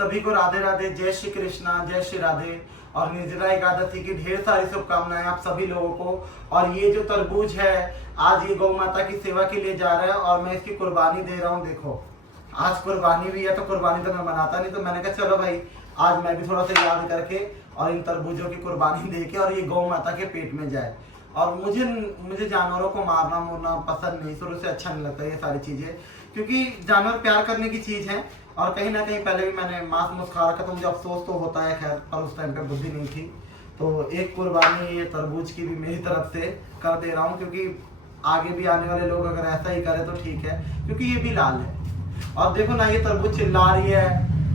सभी को राधे राधे, जय श्री कृष्णा, जय श्री राधे। और निर्जला एकादशी की ढेर सारी शुभकामनाएं आप सभी लोगों को। और ये जो तरबूज है आज ये गौ माता की सेवा के लिए जा रहा है और मैं इसकी कुर्बानी दे रहा हूँ। देखो आज कुर्बानी भी है, तो कुर्बानी तो मैं मनाता नहीं, तो मैंने कहा चलो भाई आज मैं भी थोड़ा सा याद करके और इन तरबूजों की कुर्बानी दे के और ये गौ माता के पेट में जाए। और मुझे जानवरों को मारना मुरना पसंद नहीं, शुरू से अच्छा नहीं लगता ये सारी चीजें, क्योंकि जानवर प्यार करने की चीज है। और कहीं ना कहीं पहले भी मैंने मांस मुस खा रखा, तो मुझे अफसोस तो होता है, खैर पर उस टाइम पे बुद्धि नहीं थी। तो एक कुर्बानी ये तरबूज की भी मेरी तरफ से कर दे रहा हूँ, क्योंकि आगे भी आने वाले लोग अगर ऐसा ही करें तो ठीक है, क्योंकि ये भी लाल है। और देखो ना ये तरबूज चिल्ला रही है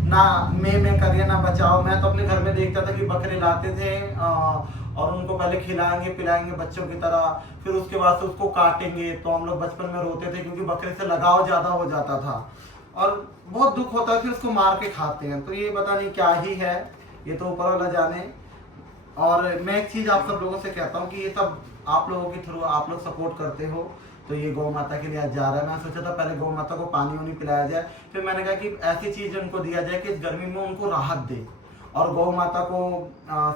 ना, मैं कर रही है ना बचाओ। मैं तो अपने घर में देखता था कि बकरे लाते थे और उनको पहले खिलाएंगे पिलाएंगे बच्चों की तरह, फिर उसके बाद से उसको काटेंगे। तो हम लोग बचपन में रोते थे क्योंकि बकरे से लगाव ज्यादा हो जाता था और बहुत दुख होता है, फिर उसको मार के खाते हैं। तो ये पता नहीं क्या ही है, ये तो ऊपर वाला जाने। और मैं एक चीज आप सब लोगों से कहता हूँ कि ये सब आप लोगों के थ्रू आप लोग सपोर्ट करते हो, तो ये गौ माता के लिए आज जा रहा है। मैं सोचा था पहले गौ माता को पानी वानी पिलाया जाए, फिर मैंने कहा कि ऐसी चीज उनको दिया जाए कि इस गर्मी में उनको राहत दे और गौ माता को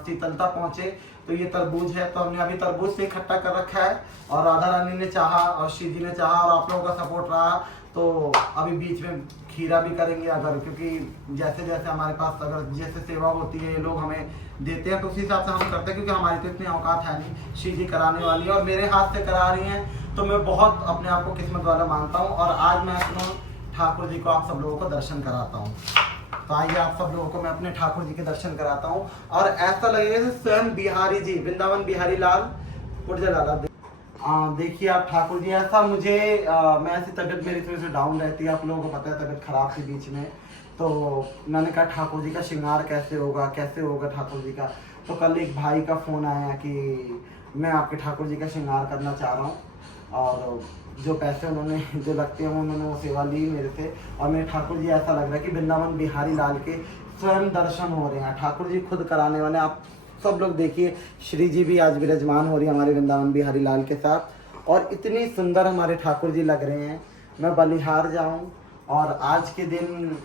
शीतलता पहुंचे। तो ये तरबूज है, तो हमने अभी तरबूज से इकट्ठा कर रखा है और राधा रानी ने चाहा और शिव जी ने चाहा और आप लोगों का सपोर्ट रहा, तो अभी बीच में खीरा भी करेंगे अगर, क्योंकि जैसे जैसे हमारे पास अगर जैसे सेवा होती है ये लोग हमें देते हैं तो उसी हिसाब से हम करते हैं, क्योंकि हमारी तो इतनी औकात है नहीं। शिव जी कराने वाली है और मेरे हाथ से करा रही हैं, तो मैं बहुत अपने आप को किस्मत वाला मानता हूँ। और आज मैं अपने ठाकुर जी को आप सब लोगों को दर्शन कराता हूँ। तो आइए आप सब लोगों को मैं अपने ठाकुर जी के दर्शन कराता हूँ। और ऐसा लगेगा जैसे स्वयं बिहारी जी, वृंदावन बिहारी लाल उर्जा लाला। देखिए आप ठाकुर जी, ऐसा मुझे मैं ऐसी तबीयत मेरी थोड़ी सी डाउन रहती है, आप लोगों को पता है तबीयत खराब थी बीच में। तो मैंने कहा ठाकुर जी का श्रृंगार कैसे होगा ठाकुर जी का। तो कल एक भाई का फ़ोन आया कि मैं आपके ठाकुर जी का श्रृंगार करना चाह रहा हूँ, और जो पैसे उन्होंने जो लगते हैं उन्होंने वो सेवा ली मेरे से। और मेरे ठाकुर जी ऐसा लग रहा है कि वृंदावन बिहारी लाल के स्वयं दर्शन हो रहे हैं, ठाकुर जी खुद कराने वाले। आप सब लोग देखिए, श्री जी भी आज विराजमान हो रही है हमारे वृंदावन बिहारी लाल के साथ, और इतनी सुंदर हमारे ठाकुर जी लग रहे हैं। मैं बलिहार जाऊं और आज के दिन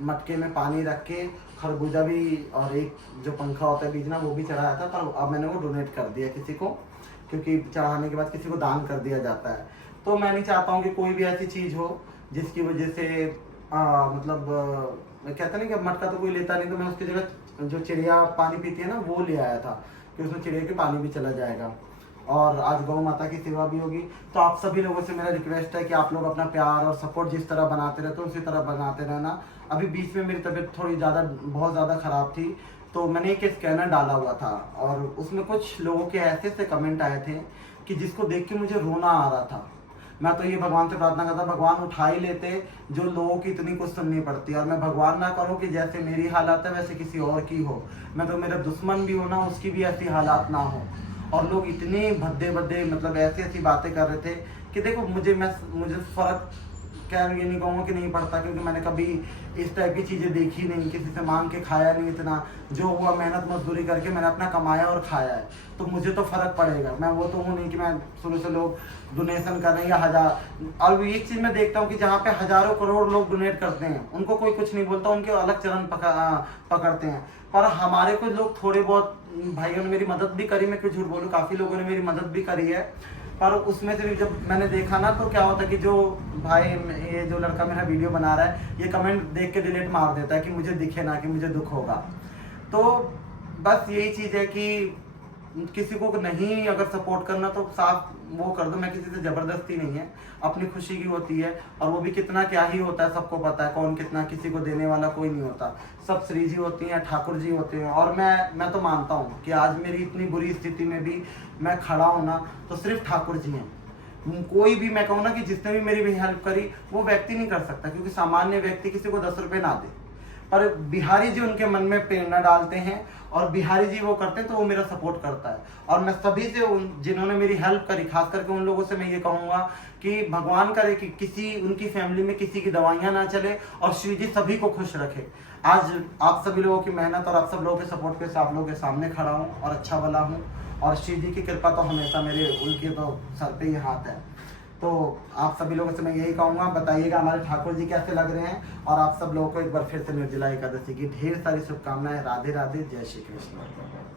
मटके में पानी रख के खरबूजा भी और एक जो पंखा होता है बीच ना वो भी चढ़ाया था, पर अब मैंने वो डोनेट कर दिया किसी को, क्योंकि चढ़ाने के बाद किसी को दान कर दिया जाता है। तो मैं नहीं चाहता हूँ कि कोई भी ऐसी चीज़ हो जिसकी वजह से कहते नहीं कि मटका तो कोई लेता नहीं, तो मैं उसकी जगह जो चिड़िया पानी पीती है ना वो ले आया था कि उसमें चिड़िया के पानी भी चला जाएगा। और आज गौ माता की सेवा भी होगी। तो आप सभी लोगों से मेरा रिक्वेस्ट है कि आप लोग अपना प्यार और सपोर्ट जिस तरह बनाते रहते हो उसी तरह बनाते रहना। अभी बीच में मेरी तबीयत थोड़ी बहुत ज़्यादा ख़राब थी, तो मैंने एक स्कैनर डाला हुआ था और उसमें कुछ लोगों के ऐसे ऐसे कमेंट आए थे कि जिसको देख के मुझे रोना आ रहा था। मैं तो ये भगवान से प्रार्थना करता भगवान उठा ही लेते जो लोगों की इतनी कुछ सुननी पड़ती है। और मैं भगवान ना करूं कि जैसे मेरी हालात है वैसे किसी और की हो, मैं तो मेरा दुश्मन भी हो ना उसकी भी ऐसी हालात ना हो। और लोग इतने भद्दे मतलब ऐसी ऐसी बातें कर रहे थे कि देखो मुझे फ़र्क क्या ये नहीं कहूँगा कि नहीं पड़ता, क्योंकि मैंने कभी इस टाइप की चीज़ें देखी नहीं, किसी से मांग के खाया नहीं। इतना जो हुआ मेहनत मजदूरी करके मैंने अपना कमाया और खाया है, तो मुझे तो फ़र्क पड़ेगा। मैं वो तो हूँ नहीं कि मैं शुरू से लोग डोनेशन कर रहे हैं या हज़ार। और एक चीज़ मैं देखता हूँ कि जहाँ पे हज़ारों करोड़ लोग डोनेट करते हैं उनको कोई कुछ नहीं बोलता, उनके अलग चरण पकड़ते हैं। पर हमारे कुछ लोग थोड़े बहुत भाइयों ने मेरी मदद भी करी, मैं क्यों झूठ बोलूँ, काफ़ी लोगों ने मेरी मदद भी करी है। पर उसमें से भी जब मैंने देखा ना तो क्या होता है कि जो भाई ये जो लड़का मेरा वीडियो बना रहा है ये कमेंट देख के डिलीट मार देता है कि मुझे दिखे ना कि मुझे दुख होगा। तो बस यही चीज़ है कि किसी को नहीं अगर सपोर्ट करना तो साफ वो कर दो। मैं किसी से ज़बरदस्ती नहीं है, अपनी खुशी की होती है। और वो भी कितना क्या ही होता है सबको पता है, कौन कितना, किसी को देने वाला कोई नहीं होता। सब श्री जी होती हैं, ठाकुर जी होते हैं। और मैं तो मानता हूँ कि आज मेरी इतनी बुरी स्थिति में भी मैं खड़ा हूँ ना तो सिर्फ ठाकुर जी हैं। कोई भी मैं कहूँ ना कि जिसने भी मेरी भी हेल्प करी वो व्यक्ति नहीं कर सकता, क्योंकि सामान्य व्यक्ति किसी को 10 रुपये ना दे, पर बिहारी जी उनके मन में प्रेरणा डालते हैं और बिहारी जी वो करते हैं तो वो मेरा सपोर्ट करता है। और मैं सभी से जिन्होंने मेरी हेल्प करी, खास करके उन लोगों से मैं ये कहूँगा कि भगवान करे कि किसी उनकी फैमिली में किसी की दवाइयाँ ना चले और श्री जी सभी को खुश रखे। आज आप सभी लोगों की मेहनत और आप सब लोगों के सपोर्ट पे आप लोगों के सामने खड़ा हूँ और अच्छा भला हूँ, और श्री जी की कृपा तो हमेशा मेरे उनके तो सर पे ही हाथ है। तो आप सभी लोगों से मैं यही कहूँगा, बताइएगा हमारे ठाकुर जी कैसे लग रहे हैं। और आप सब लोगों को एक बार फिर से निर्जला एकादशी की ढेर सारी शुभकामनाएं। राधे राधे, जय श्री कृष्ण।